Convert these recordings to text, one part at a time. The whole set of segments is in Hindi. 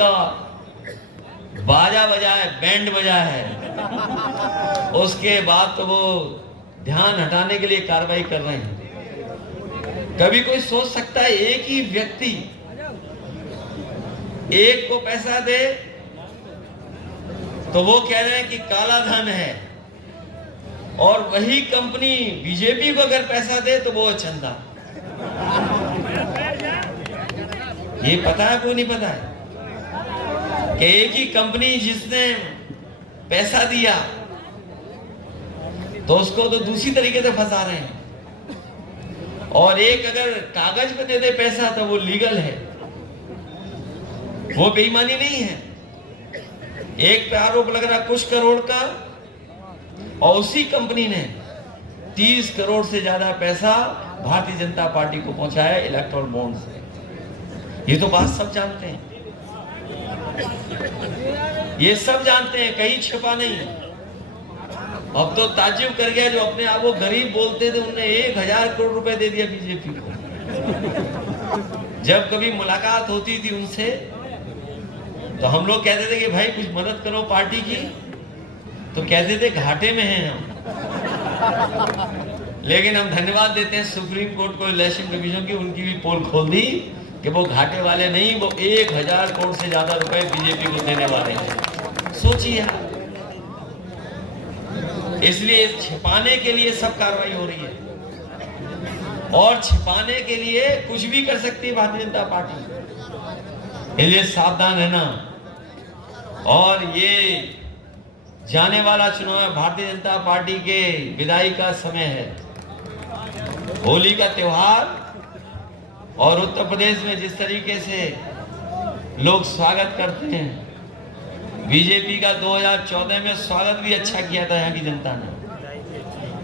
का बाजा बजा है, बैंड बजा है, उसके बाद तो वो ध्यान हटाने के लिए कार्रवाई कर रहे हैं। कभी कोई सोच सकता है एक ही व्यक्ति एक को पैसा दे तो वो कह रहे हैं कि काला धन है, और वही कंपनी बीजेपी को अगर पैसा दे तो वो चंदा। ये पता है कोई नहीं पता है कि एक ही कंपनी जिसने पैसा दिया तो उसको तो दूसरी तरीके से फंसा रहे हैं, और एक अगर कागज पे दे दे पैसा तो वो लीगल है, वो बेईमानी नहीं है। एक पे आरोप लग रहा कुछ करोड़ का, और उसी कंपनी ने 30 करोड़ से ज्यादा पैसा भारतीय जनता पार्टी को पहुंचाया इलेक्टोरल बॉन्ड से। ये तो बात सब जानते हैं, ये सब जानते हैं, कहीं छिपा नहीं है। अब तो ताज्जुब कर गया, जो अपने आप को गरीब बोलते थे उन्होंने 1000 करोड़ रुपए दे दिया बीजेपी को। जब कभी मुलाकात होती थी उनसे तो हम लोग कहते थे कि भाई कुछ मदद करो पार्टी की, तो कहते थे घाटे में हैं हम। लेकिन हम धन्यवाद देते हैं सुप्रीम कोर्ट को, इलेक्शन कमीशन की, उनकी भी पोल खोल दी कि वो घाटे वाले नहीं, वो 1000 करोड़ से ज्यादा रुपए बीजेपी को देने वाले हैं। सोचिए, इसलिए छिपाने के लिए सब कार्रवाई हो रही है, और छिपाने के लिए कुछ भी कर सकती है भारतीय जनता पार्टी। इसलिए सावधान रहना। और ये जाने वाला चुनाव है, भारतीय जनता पार्टी के विदाई का समय है, होली का त्योहार, और उत्तर प्रदेश में जिस तरीके से लोग स्वागत करते हैं, बीजेपी का 2014 में स्वागत भी अच्छा किया था यहाँ की जनता ने,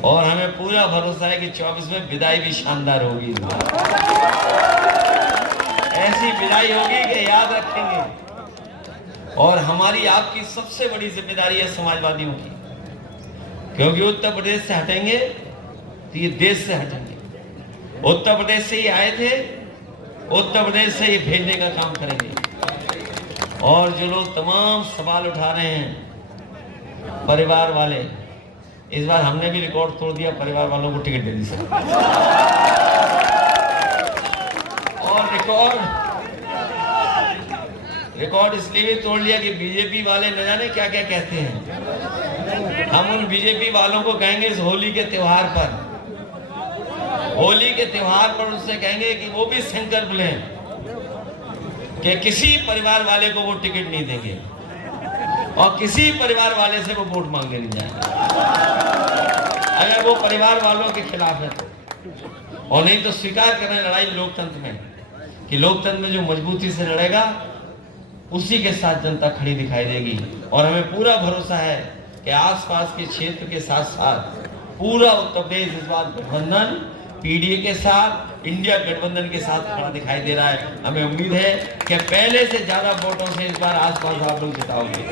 और हमें पूरा भरोसा है कि 24 में विदाई भी शानदार होगी। ऐसी विदाई होगी कि याद रखेंगे। और हमारी आपकी सबसे बड़ी जिम्मेदारी है समाजवादियों की, क्योंकि उत्तर प्रदेश से हटेंगे तो ये देश से हटेंगे। उत्तर प्रदेश से ही आए थे, उत्तर प्रदेश से ये भेजने का काम करेंगे। और जो लोग तमाम सवाल उठा रहे हैं परिवार वाले, इस बार हमने भी रिकॉर्ड तोड़ दिया, परिवार वालों को टिकट दे दी सर। और रिकॉर्ड इसलिए भी तोड़ लिया कि बीजेपी वाले न जाने क्या क्या कहते हैं। हम उन बीजेपी वालों को कहेंगे इस होली के त्योहार पर, होली के त्योहार पर उनसे कहेंगे कि वो भी संकल्प लें कि किसी परिवार वाले को वो टिकट नहीं देंगे, और किसी परिवार वाले से वो वोट मांगने नहीं जाएंगे अगर वो परिवार वालों के खिलाफ है तो। और नहीं तो स्वीकार करें लड़ाई लोकतंत्र में, कि लोकतंत्र में जो मजबूती से लड़ेगा उसी के साथ जनता खड़ी दिखाई देगी। और हमें पूरा भरोसा है कि आसपास के क्षेत्र के साथ साथ पूरा उत्तर प्रदेश इस बार गठबंधन पीडीए के साथ, इंडिया गठबंधन के साथ खड़ा दिखाई दे रहा है। हमें उम्मीद है कि पहले से ज्यादा वोटों से इस बार आसपास आप लोग जिताओगे,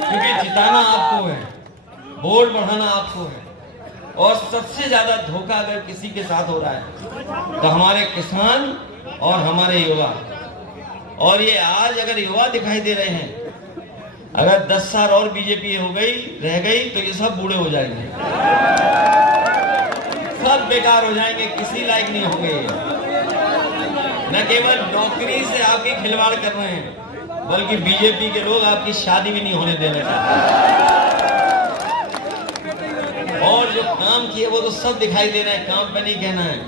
क्योंकि जिताना आपको है, वोट बढ़ाना आपको है। और सबसे ज्यादा धोखा अगर किसी के साथ हो रहा है तो हमारे किसान और हमारे युवा। और ये आज अगर युवा दिखाई दे रहे हैं, अगर 10 साल और बीजेपी रह गई तो ये सब बूढ़े हो जाएंगे, सब बेकार हो जाएंगे, किसी लायक नहीं होंगे। न केवल नौकरी से आपकी खिलवाड़ कर रहे हैं, बल्कि बीजेपी के लोग आपकी शादी भी नहीं होने दे रहे। और जो काम किए वो तो सब दिखाई दे रहा है, काम पे नहीं कहना है।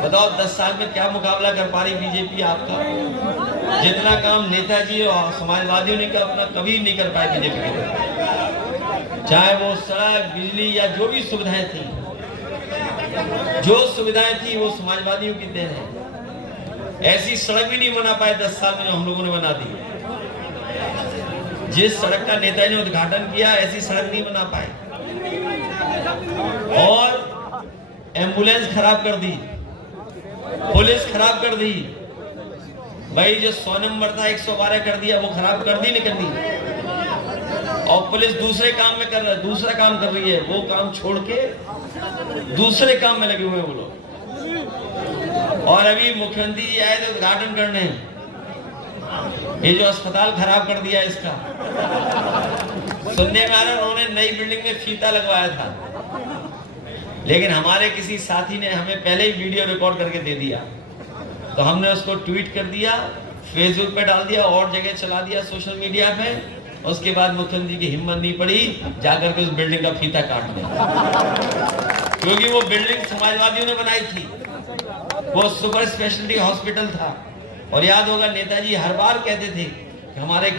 बताओ 10 साल में क्या मुकाबला कर पा रही बीजेपी आपका? जितना काम नेताजी और समाजवादियों ने अपना कभी नहीं कर पाए बीजेपी के, चाहे वो सड़क, बिजली या जो भी सुविधाएं थी, जो सुविधाएं थी वो समाजवादियों की देन है। ऐसी सड़क भी नहीं बना पाए 10 साल में जो हम लोगों ने बना दी। जिस सड़क का नेताजी ने उद्घाटन किया ऐसी सड़क नहीं बना पाए। और एम्बुलेंस खराब कर दी, पुलिस खराब कर दी। भाई जो 100 नंबर था 112 कर दिया, वो खराब कर दी नहीं कर दी। और पुलिस दूसरे काम में कर रहा है, दूसरा काम कर रही है, वो काम छोड़ के दूसरे काम में लगे हुए वो लोग। और अभी मुख्यमंत्री जी आए थे उद्घाटन करने, ये जो अस्पताल खराब कर दिया इसका, सुनने में आ रहा है उन्होंने नई बिल्डिंग में फीता लगवाया था, लेकिन हमारे किसी साथी ने हमें पहले ही वीडियो रिकॉर्ड करके दे दिया, तो हमने उसको ट्वीट कर दिया, फेसबुक पे डाल दिया और जगह चला दिया सोशल मीडिया पे। उसके बाद मुख्यमंत्री की हिम्मत नहीं पड़ी जाकर के उस बिल्डिंग का फीता काट दिया, क्योंकि वो बिल्डिंग समाजवादियों ने बनाई थी, वो सुपर स्पेशलिटी हॉस्पिटल था। और याद होगा नेताजी हर बार कहते थे कि हमारे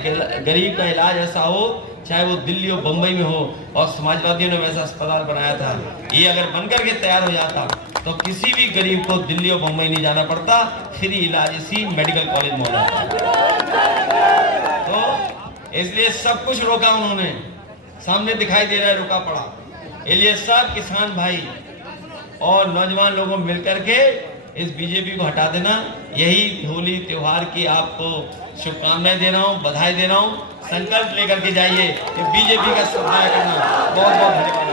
गरीब का इलाज ऐसा हो, चाहे वो दिल्ली हो बंबई में हो, और समाजवादियों ने वैसा अस्पताल बनाया था। ये अगर बनकर के तैयार हो जाता तो किसी भी गरीब को दिल्ली और बंबई नहीं जाना पड़ता, फ्री इलाज इसी मेडिकल कॉलेज में होना था। तो इसलिए सब कुछ रोका उन्होंने, सामने दिखाई दे रहा है रुका पड़ा। इसलिए सब किसान भाई और नौजवान लोगों मिलकर के इस बीजेपी को हटा देना। यही होली त्योहार की आपको शुभकामनाएं दे रहा हूं, बधाई दे रहा हूं। संकल्प लेकर के जाइए कि बीजेपी का सत्याग्रह करना। बहुत बहुत धन्यवाद।